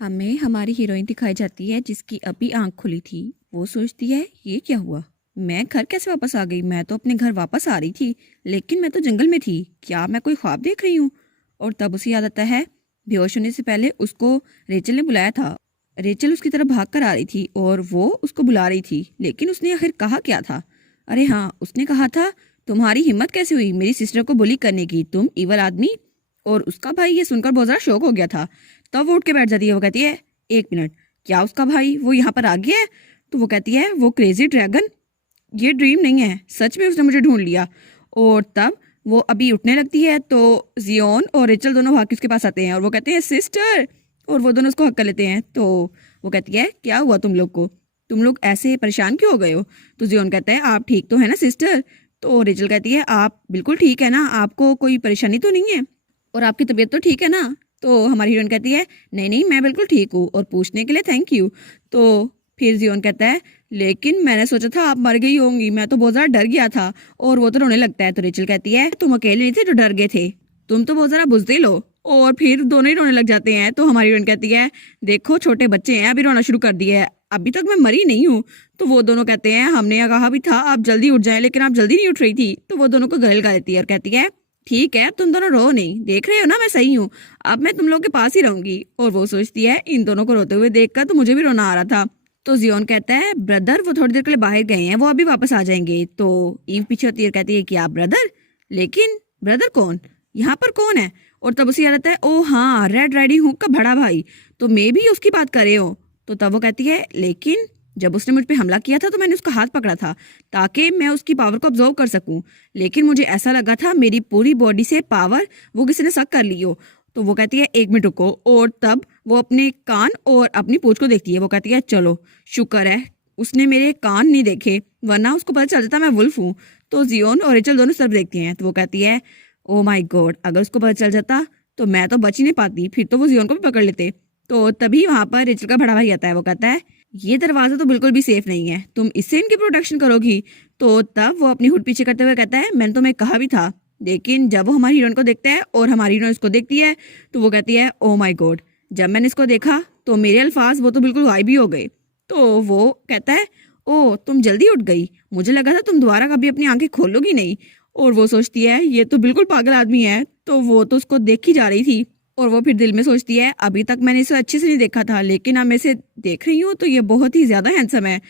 हमें हमारी हीरोइन दिखाई जाती है जिसकी अभी आंख खुली थी। वो सोचती है ये क्या हुआ, मैं घर कैसे वापस आ गई। मैं तो अपने घर वापस आ रही थी लेकिन मैं तो जंगल में थी। क्या मैं कोई ख्वाब देख रही हूँ। और तब उसे याद आता है बेहोश होने से पहले उसको रेचल ने बुलाया था। रेचल उसकी तरफ भाग कर आ रही थी और वो उसको बुला रही थी, लेकिन उसने आखिर कहा क्या था। अरे हाँ, उसने कहा था तुम्हारी हिम्मत कैसे हुई मेरी सिस्टर को बुली करने की, तुम इवल आदमी। और उसका भाई ये सुनकर बहुत ज़्यादा शौक हो गया था। तब वो उठ के बैठ जाती है। वो कहती है एक मिनट, क्या उसका भाई वो यहाँ पर आ गया है। तो वो कहती है वो क्रेजी ड्रैगन, ये ड्रीम नहीं है, सच में उसने मुझे ढूंढ लिया। और तब वो अभी उठने लगती है तो जियोन और रेचल दोनों भाग के उसके पास आते हैं और वो कहते हैं सिस्टर। और वो दोनों उसको हक कर लेते हैं। तो वो कहती है क्या हुआ तुम लोग को, तुम लोग ऐसे परेशान क्यों हो गए हो। तो जियोन कहता है आप ठीक तो है ना सिस्टर। तो रेचल कहती है आप बिल्कुल ठीक है ना, आपको कोई परेशानी तो नहीं है और आपकी तबीयत तो ठीक है ना। तो हमारी हीरोइन कहती है नहीं नहीं मैं बिल्कुल ठीक हूँ और पूछने के लिए थैंक यू। तो फिर जियोन कहता है लेकिन मैंने सोचा था आप मर गई होंगी, मैं तो बहुत ज़्यादा डर गया था। और वो तो रोने लगता है। तो रेचल कहती है तुम अकेले नहीं थे जो डर गए थे, तुम तो बहुत ज़्यादा बुज़दिल हो। और फिर दोनों ही रोने लग जाते हैं। तो हमारी हीरोइन कहती है देखो छोटे बच्चे हैं, अभी रोना शुरू कर दिया है, अभी तक मैं मरी नहीं हूँ। तो वो दोनों कहते हैं हमने कहा भी था आप जल्दी उठ जाएं लेकिन आप जल्दी नहीं उठ रही थी। तो वो दोनों को गले लगा देती है और कहती है ठीक है तुम दोनों रो नहीं, देख रहे हो ना मैं सही हूँ, अब मैं तुम लोग के पास ही रहूंगी। और वो सोचती है इन दोनों को रोते हुए देखकर तो मुझे भी रोना आ रहा था। तो जियोन कहता है ब्रदर वो थोड़ी देर के लिए बाहर गए हैं, वो अभी वापस आ जाएंगे। तो ईव पीछे होती है, कहती है कि आप ब्रदर, लेकिन ब्रदर कौन, यहाँ पर कौन है। और तब उसे याद आता है ओ हाँ रेड राइडिंग हुड का बड़ा भाई, तो मैं भी उसकी बात कर रहे हो। तो तब वो कहती है लेकिन जब उसने मुझ पे हमला किया था तो मैंने उसका हाथ पकड़ा था ताकि मैं उसकी पावर को ऑब्जर्व कर सकूं, लेकिन मुझे ऐसा लगा था मेरी पूरी बॉडी से पावर वो किसी ने सक कर ली हो। तो वो कहती है एक मिनट रुको। और तब वो अपने कान और अपनी पूंछ को देखती है। वो कहती है चलो शुक्र है उसने मेरे कान नहीं देखे, वरना उसको पता चल जाता मैं वुल्फ हूँ। तो जियोन और रेचल दोनों सब देखती हैं। तो वो कहती है ओ माय गॉड, अगर उसको पता चल जाता तो मैं तो बच ही नहीं पाती, फिर तो वो जियोन को भी पकड़ लेते। तो तभी वहां पर रेचल का बड़ा भाई आता है। वो कहता है ये दरवाजा तो बिल्कुल भी सेफ नहीं है, तुम इससे इनकी प्रोटेक्शन करोगी। तो तब वो अपनी हुड पीछे करते हुए कहता है मैंने तुम्हें कहा भी था। लेकिन जब वो हमारी हीरोइन को देखता है और हमारी हीरोइन उसको देखती है तो वो कहती है ओ माय गॉड, जब मैंने इसको देखा तो मेरे अल्फाज वो तो बिल्कुल गायब ही हो गए। तो वो कहता है ओ तुम जल्दी उठ गई, मुझे लगा था तुम दोबारा कभी अपनी आंखें खोलोगी नहीं। और वो सोचती है ये तो बिल्कुल पागल आदमी है। तो वो तो उसको देख ही जा रही थी और वो फिर दिल में सोचती है अभी तक मैंने इसे अच्छे से नहीं देखा था, लेकिन अब मैं इसे देख रही हूँ तो ये बहुत ही ज्यादा हैंडसम है।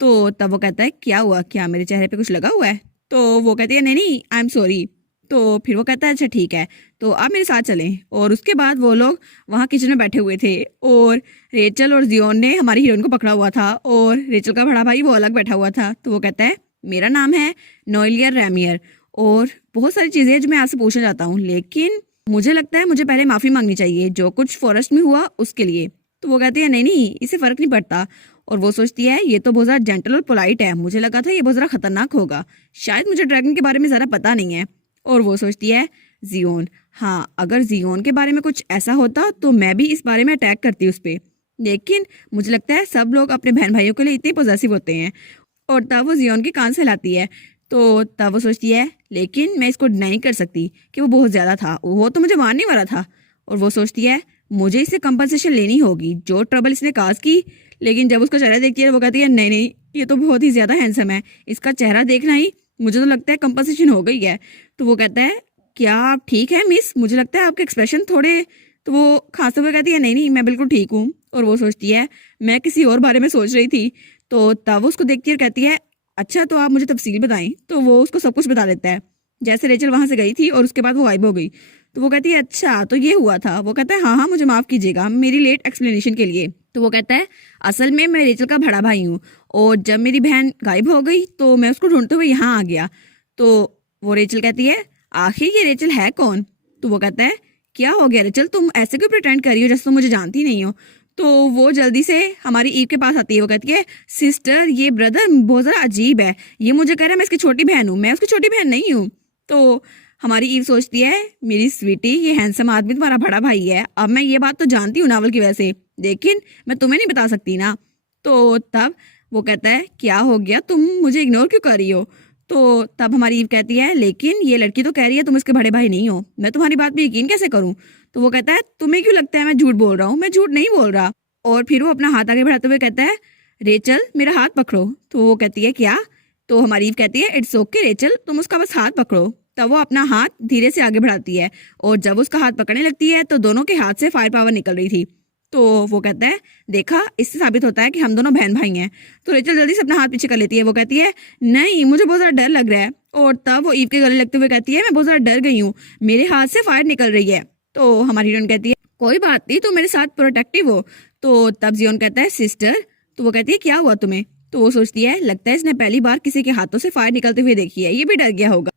तो तब वो कहता है क्या हुआ, क्या मेरे चेहरे पे कुछ लगा हुआ है। तो वो कहती है नहीं नहीं आई एम सॉरी। तो फिर वो कहता है अच्छा ठीक है तो आप मेरे साथ चलें। और उसके बाद वो लोग वहाँ किचन में बैठे हुए थे और रेचल और जियोन ने हमारी हीरोइन को पकड़ा हुआ था और रेचल का बड़ा भाई वो अलग बैठा हुआ था। तो वो कहता है मेरा नाम है नोएलियर रैमियर और बहुत सारी चीजें हैं जो मैं आपसे पूछना चाहता हूँ, लेकिन मुझे लगता है मुझे पहले माफी मांगनी चाहिए जो कुछ फॉरेस्ट में हुआ उसके लिए। तो वो कहती है नहीं नहीं इसे फर्क नहीं पड़ता। और वो सोचती है ये तो बहुत ज्यादा जेंटल और पोलाइट है, मुझे लगा था ये बहुत ज्यादा खतरनाक होगा, शायद मुझे ड्रैगन के बारे में ज्यादा पता नहीं है। और वो सोचती है जियोन, हाँ अगर जियोन के बारे में कुछ ऐसा होता तो मैं भी इस बारे में अटैक करती उस पर, लेकिन मुझे लगता है सब लोग अपने बहन भाइयों के लिए इतने पॉजेसिव होते हैं। और तब वो जियोन के कान से लाती है। तो तब वो सोचती है लेकिन मैं इसको डिनाई नहीं कर सकती कि वो बहुत ज़्यादा था, वो तो मुझे मारने वाला था। और वो सोचती है मुझे इससे कंपनसेशन लेनी होगी जो ट्रबल इसने काज की। लेकिन जब उसका चेहरा देखती है वो कहती है नहीं नहीं ये तो बहुत ही ज़्यादा हैंडसम है, इसका चेहरा देखना ही मुझे तो लगता है कंपनसेशन हो गई है। तो वो कहता है क्या आप ठीक है मिस, मुझे लगता है आपके एक्सप्रेशन थोड़े। तो वो खांसते हुए कहती है नहीं नहीं मैं बिल्कुल ठीक हूँ। और वो सोचती है मैं किसी और बारे में सोच रही थी। तो तब वो उसको देखती है और कहती है अच्छा तो आप मुझे तफसील बताएं। तो वो उसको सब कुछ बता देता है जैसे रेचल वहां से गई थी और उसके बाद वो गायब हो गई। तो वो कहती है अच्छा तो ये हुआ था। वो कहता है हाँ हाँ मुझे माफ कीजिएगा मेरी लेट एक्सप्लेनेशन के लिए। तो वो कहता है असल में मैं रेचल का बड़ा भाई हूँ और जब मेरी बहन गायब हो गई तो मैं उसको ढूंढते हुए यहाँ आ गया। तो वो रेचल कहती है आखिर ये रेचल है कौन। तो वो कहता है क्या हो गया रेचल, तुम ऐसे क्यों प्रिटेंड कर रही हो जैसे तुम मुझे जानती नहीं हो। तो वो जल्दी से हमारी ईव के पास आती है। वो कहती है सिस्टर ये ब्रदर बहुत ज़्यादा अजीब है, ये मुझे कह रहा है मैं इसकी छोटी बहन हूँ, मैं उसकी छोटी बहन नहीं हूँ। तो हमारी ईव सोचती है मेरी स्वीटी ये हैंडसम आदमी तुम्हारा बड़ा भाई है, अब मैं ये बात तो जानती हूँ नावल की वजह से, लेकिन मैं तुम्हें नहीं बता सकती ना। तो तब वो कहता है क्या हो गया तुम मुझे इग्नोर क्यों कर रही हो। तो तब हमारी ईव कहती है लेकिन ये लड़की तो कह रही है तुम इसके बड़े भाई नहीं हो, मैं तुम्हारी बात पे यकीन कैसे करूं। तो वो कहता है तुम्हें क्यों लगता है मैं झूठ बोल रहा हूँ, मैं झूठ नहीं बोल रहा। और फिर वो अपना हाथ आगे बढ़ाते हुए कहता है, रेचल मेरा हाथ पकड़ो। तो वो कहती है क्या? तो हमारी ईव कहती है, इट्स ओके रेचल, तुम उसका बस हाथ पकड़ो। तब वो अपना हाथ धीरे से आगे बढ़ाती है और जब उसका हाथ पकड़ने लगती है तो दोनों के हाथ से फायर पावर निकल रही थी। तो वो कहता है, देखा, इससे साबित होता है कि हम दोनों बहन भाई हैं। तो रेचल जल्दी से अपना हाथ पीछे कर लेती है। वो कहती है, नहीं, मुझे बहुत ज़्यादा डर लग रहा है। और तब वो ईव के गले लगते हुए कहती है, मैं बहुत ज़्यादा डर गई हूँ, मेरे हाथ से फायर निकल रही है। तो हमारी हीरोइन कहती है, कोई बात नहीं, तुम मेरे साथ प्रोटेक्टिव हो। तो तब जियोन कहता है, सिस्टर। तो वो कहती है, क्या हुआ तुम्हें? तो वो सोचती है, लगता है इसने पहली बार किसी के हाथों से फायर निकलते हुए देखी है, ये भी डर गया होगा।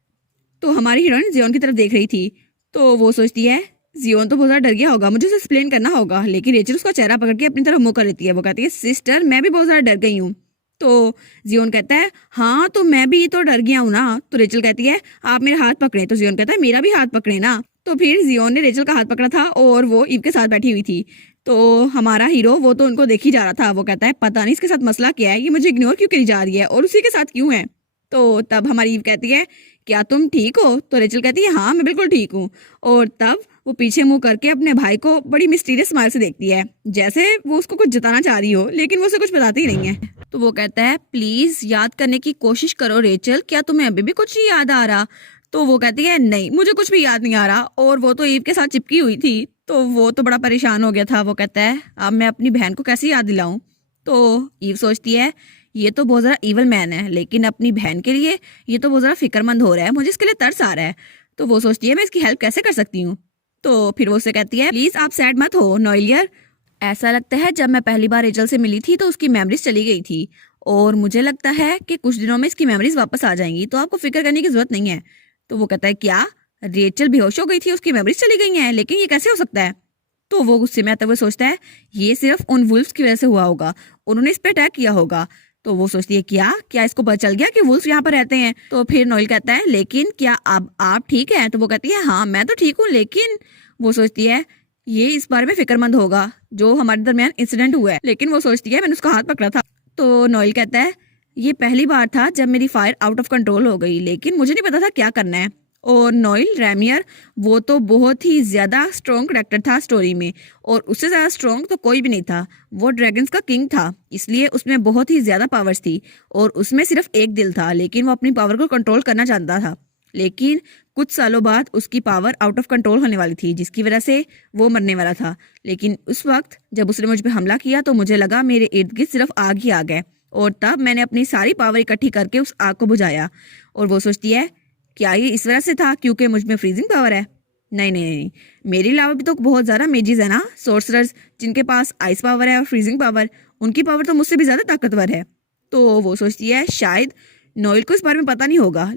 तो हमारी हीरोइन जियोन की तरफ देख रही थी। तो वो सोचती है, जियोन तो बहुत ज्यादा डर गया होगा, मुझे उसे एक्सप्लेन करना होगा। लेकिन रेचल उसका चेहरा पकड़ के अपनी तरफ मुंह कर लेती है। वो कहती है, सिस्टर मैं भी बहुत ज्यादा डर गई हूँ। तो जियोन कहता है, हाँ तो मैं भी तो डर गया हूँ ना। तो रेचल कहती है, आप मेरा हाथ पकड़े। तो जियोन कहता है, मेरा भी हाथ पकड़े ना। तो फिर जियोन ने रेचल का हाथ पकड़ा था और वो ईव के साथ बैठी हुई थी। तो हमारा हीरो वो तो उनको देख ही जा रहा था। वो कहता है, पता नहीं इसके साथ मसला क्या है, ये मुझे इग्नोर क्यों करी जा रही है और उसी के साथ क्यों है। तो तब हमारी ईव कहती है, क्या तुम ठीक हो? तो रेचल कहती है, हाँ मैं बिल्कुल ठीक हूँ। और तब वो पीछे मुंह करके अपने भाई को बड़ी मिस्टीरियस स्माइल से देखती है, जैसे वो उसको कुछ जताना चाह रही हो, लेकिन वो उसे कुछ बताती ही नहीं है। तो वो कहता है, प्लीज याद करने की कोशिश करो रेचल, क्या तुम्हें अभी भी कुछ नहीं याद आ रहा? तो वो कहती है, नहीं मुझे कुछ भी याद नहीं आ रहा। और वो तो ईव के साथ चिपकी हुई थी, तो वो तो बड़ा परेशान हो गया था। वो कहता है, अब मैं अपनी बहन को कैसे याद दिलाऊं? तो ईव सोचती है, ये तो बहुत ज़रा इवल मैन है, लेकिन अपनी बहन के लिए ये तो बहुत ज़रा फिक्रमंद हो रहा है, मुझे इसके लिए तरस आ रहा है। तो वो सोचती है, मैं इसकी हेल्प कैसे कर सकती हूँ। तो फिर वो उससे कहती है, प्लीज़ आप सैड मत हो नोएलियर, ऐसा लगता है जब मैं पहली बार रेचल से मिली थी तो उसकी मेमोरीज चली गई थी और मुझे लगता है कि कुछ दिनों में इसकी मेमोरीज वापस आ जाएंगी, तो आपको फिक्र करने की जरूरत नहीं है। तो वो कहता है, क्या रेचल बेहोश हो गई थी, उसकी मेमोरीज चली गई हैं, लेकिन ये कैसे हो सकता है? तो वो गुस्से में आते हुए सोचता है, ये सिर्फ उन वुल्फ्स की वजह से हुआ होगा, उन्होंने इस पर अटैक किया होगा। तो वो सोचती है, क्या क्या इसको पता चल गया कि वुल्फ्स यहाँ पर रहते हैं? तो फिर नोएल कहता है, लेकिन क्या अब आप ठीक है? तो वो कहती है, हाँ मैं तो ठीक हूँ, लेकिन वो सोचती है ये इस बारे में फिक्रमंद होगा जो हमारे दरमियान इंसिडेंट हुआ है। लेकिन वो सोचती है, मैंने उसका हाथ पकड़ा था। तो नोएल कहता है, ये पहली बार था जब मेरी फायर आउट ऑफ कंट्रोल हो गई, लेकिन मुझे नहीं पता था क्या करना है। और नोएल रैमियर वो तो बहुत ही ज्यादा स्ट्रॉन्ग करेक्टर था स्टोरी में, और उससे ज्यादा स्ट्रॉन्ग तो कोई भी नहीं था। वो ड्रैगन्स का किंग था, इसलिए उसमें बहुत ही ज्यादा पावर्स थी और उसमें सिर्फ एक दिल था, लेकिन वो अपनी पावर को कंट्रोल करना चाहता था। लेकिन कुछ सालों बाद उसकी पावर आउट ऑफ कंट्रोल होने वाली थी, जिसकी वजह से वो मरने वाला था। लेकिन उस वक्त जब उसने मुझ पर हमला किया तो मुझे लगा मेरे इर्द गिर्द सिर्फ आग ही आग है, और तब मैंने अपनी सारी पावर इकट्ठी करके उस आग को बुझाया। और वो सोचती है, क्या ये इस वजह से था क्योंकि मुझ में फ्रीजिंग पावर है? नहीं नहीं नहीं, मेरे अलावा भी तो बहुत ज़्यादा मेजिस है ना, सोर्सरर्स, जिनके पास आइस पावर है और फ्रीजिंग पावर, उनकी पावर तो मुझसे भी ज़्यादा ताकतवर है। तो वो सोचती है, शायद नोएल को इस बारे में पता नहीं होगा,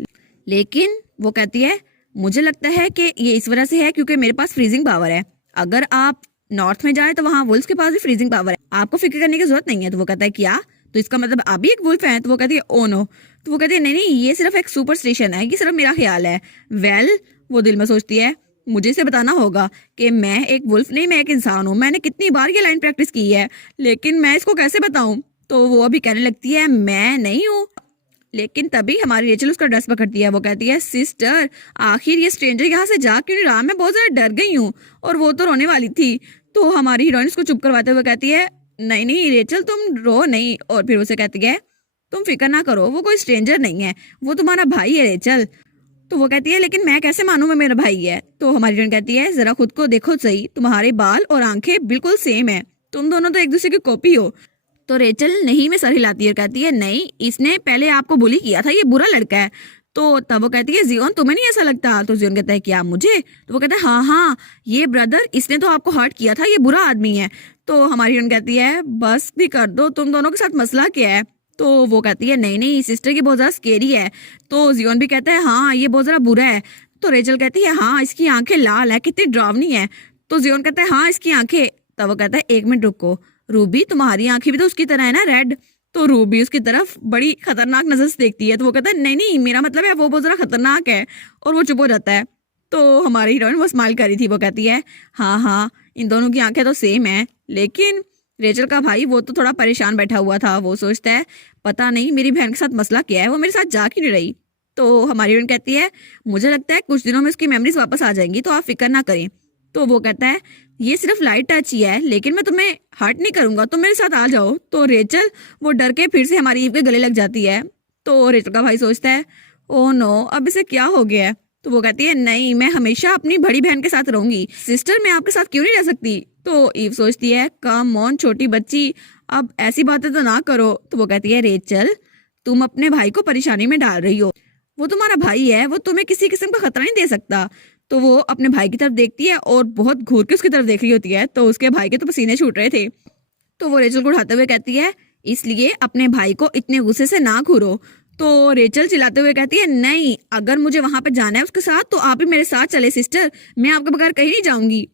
लेकिन वो कहती है, मुझे लगता है कि ये इस वजह से है क्योंकि मेरे पास फ्रीजिंग पावर है। अगर आप नॉर्थ में जाए तो वहाँ वुल्फ के पास भी फ्रीजिंग पावर है, आपको फिक्र करने की जरूरत नहीं है। तो वो कहता है, क्या? तो इसका मतलब आप भी एक वुल्फ हैं? तो वो कहती है, ओ नो। तो वो कहती है, नहीं नहीं, ये सिर्फ एक सुपरस्टिशन है, ये सिर्फ मेरा ख्याल है। वो दिल में सोचती है, मुझे इसे बताना होगा कि मैं एक वुल्फ नहीं, मैं एक इंसान हूँ। मैंने कितनी बार ये लाइन प्रैक्टिस की है, लेकिन मैं इसको कैसे बताऊं? तो वो अभी कहने लगती है, मैं नहीं हूँ। लेकिन तभी हमारी रेचल उसका ड्रेस पकड़ती है। वो कहती है, सिस्टर आखिर ये स्ट्रेंजर यहाँ से जा क्यों नहीं रहा? मैं बहुत ज्यादा डर गई हूँ। और वो तो रोने वाली थी। तो हमारी हीरोइन उसको चुप करवाते हुए कहती है, नहीं नहीं रेचल, तुम रो नहीं। और फिर उसे कहती है, तुम फिक्र ना करो, वो कोई स्ट्रेंजर नहीं है, वो तुम्हारा भाई है रेचल। तो वो कहती है, लेकिन मैं कैसे मानूं वो मेरा भाई है? तो हमारी हीरोइन कहती है, जरा खुद को देखो सही, तुम्हारे बाल और आंखें बिल्कुल सेम है, तुम दोनों तो एक दूसरे की कॉपी हो। तो रेचल नहीं में सर हिलाती है और कहती है, नहीं, इसने पहले आपको बुली किया था, ये बुरा लड़का है। तो तब वो कहती है, जियोन तुम्हें नहीं ऐसा लगता? तो जियोन कहता है, क्या मुझे? तो वो कहता है, हाँ हाँ, ये ब्रदर, इसने तो आपको हर्ट किया था, ये बुरा आदमी है। तो हमारी हीरोइन कहती है, बस भी कर दो, तुम दोनों के साथ मसला क्या है? तो वो कहती है, नहीं नहीं, सिस्टर की बहुत ज्यादा स्केरी है। तो जियोन भी कहता है, हाँ ये बहुत ज्यादा बुरा है। तो रेचल कहती है, हाँ इसकी आंखें लाल है, कितनी डरावनी है। तो जियोन कहता है, हाँ इसकी आंखें। तब वो कहता है, एक मिनट रुको रूबी, तुम्हारी आंखें भी तो उसकी तरह है ना, रेड। तो रूबी उसकी तरफ बड़ी खतरनाक नजर से देखती है। तो वो कहता है, नहीं नहीं, मेरा मतलब है वो बहुत जरा खतरनाक है। और वो चुप हो जाता है। तो हमारी हीरोइन वो स्माइल कर रही थी, वो कहती है, हाँ हाँ इन दोनों की आंखें तो सेम है। लेकिन रेचल का भाई वो तो थोड़ा परेशान बैठा हुआ था, वो सोचता है, पता नहीं मेरी बहन के साथ मसला क्या है, वो मेरे साथ जा क्यों नहीं रही। तो हमारी हीरोइन कहती है, मुझे लगता है कुछ दिनों में उसकी मेमोरीज वापस आ जाएंगी, तो आप फिक्र ना करें। तो वो कहता है ये सिर्फ लाइट टच ही है, लेकिन मैं तुम्हें हर्ट नहीं करूंगा, तुम मेरे साथ आ जाओ। तो रेचल वो डर के फिर से हमारी ईव के गले लग जाती है। तो रेचल का भाई सोचता है ओ नो, अब इसे क्या हो गया है। तो वो कहती है नहीं, मैं हमेशा अपनी बड़ी बहन के साथ रहूंगी। सिस्टर, मैं आपके साथ क्यों नहीं रह सकती। तो ईव सोचती है कम ऑन छोटी बच्ची, अब ऐसी बातें तो ना करो। तो वो कहती है रेचल, तुम अपने भाई को परेशानी में डाल रही हो, वो तुम्हारा भाई है, वो तुम्हें किसी किस्म का खतरा नहीं दे सकता। तो वो अपने भाई की तरफ देखती है और बहुत घूर के उसकी तरफ देख रही होती है। तो उसके भाई के तो पसीने छूट रहे थे। तो वो रेचल को उठाते हुए कहती है इसलिए अपने भाई को इतने गुस्से से ना घूरो। तो रेचल चिल्लाते हुए कहती है नहीं, अगर मुझे वहां पे जाना है उसके साथ तो आप भी मेरे साथ चले सिस्टर, मैं आपके बगैर कहीं नहीं जाऊंगी।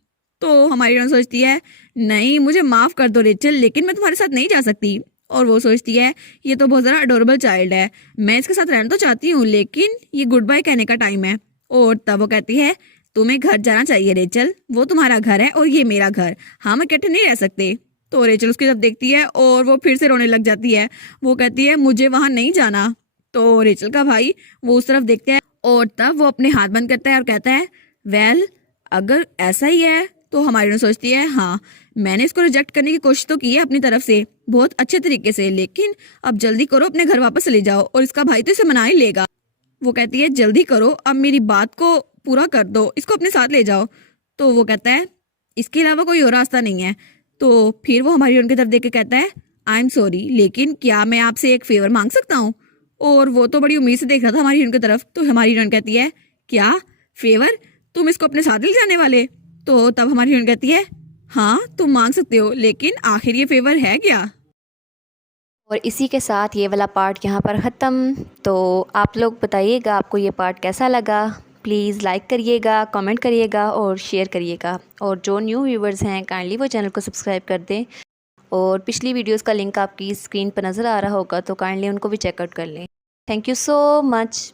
तो हमारी हीरोइन सोचती है नहीं, मुझे माफ कर दो रेचल, लेकिन मैं तुम्हारे साथ नहीं जा सकती। और वो सोचती है ये तो बहुत ज़्यादा अडोरेबल चाइल्ड है, मैं इसके साथ रहना तो चाहती हूँ, लेकिन ये गुड बाय कहने का टाइम है। और तब वो कहती है तुम्हें घर जाना चाहिए रेचल, वो तुम्हारा घर है और ये मेरा घर, हम इकट्ठे नहीं रह सकते। तो रेचल उसकी तरफ देखती है और वो फिर से रोने लग जाती है। वो कहती है मुझे वहां नहीं जाना। तो रेचल का भाई वो उस तरफ देखते हैं और तब वो अपने हाथ बंद करता है और कहता है वेल, अगर ऐसा ही है तो हमारी सोचती है हाँ, मैंने इसको रिजेक्ट करने की कोशिश तो की है अपनी तरफ से बहुत अच्छे तरीके से, लेकिन अब जल्दी करो अपने घर वापस चले जाओ और इसका भाई तो इसे मना ही लेगा। वो कहती है जल्दी करो, अब मेरी बात को पूरा कर दो, इसको अपने साथ ले जाओ। तो वो कहता है इसके अलावा कोई और रास्ता नहीं है। तो फिर वो हमारी उनकी तरफ देख के कहता है आई एम सॉरी, लेकिन क्या मैं आपसे एक फेवर मांग सकता हूँ। और वो तो बड़ी उम्मीद से देख रहा था हमारी हीरोइन की तरफ। तो हमारी हीरोइन कहती है क्या फेवर, तुम इसको अपने साथ ले जाने वाले। तो तब हमारी हीरोइन कहती है हाँ तुम मांग सकते हो, लेकिन आखिर ये फेवर है क्या। और इसी के साथ ये वाला पार्ट यहाँ पर ख़त्म। तो आप लोग बताइएगा आपको ये पार्ट कैसा लगा। प्लीज़ लाइक करिएगा, कमेंट करिएगा और शेयर करिएगा। और जो न्यू व्यूवर्स हैं काइंडली वो चैनल को सब्सक्राइब कर दें। और पिछली वीडियोस का लिंक आपकी स्क्रीन पर नज़र आ रहा होगा, तो काइंडली उनको भी चेकआउट कर लें। Thank you so much.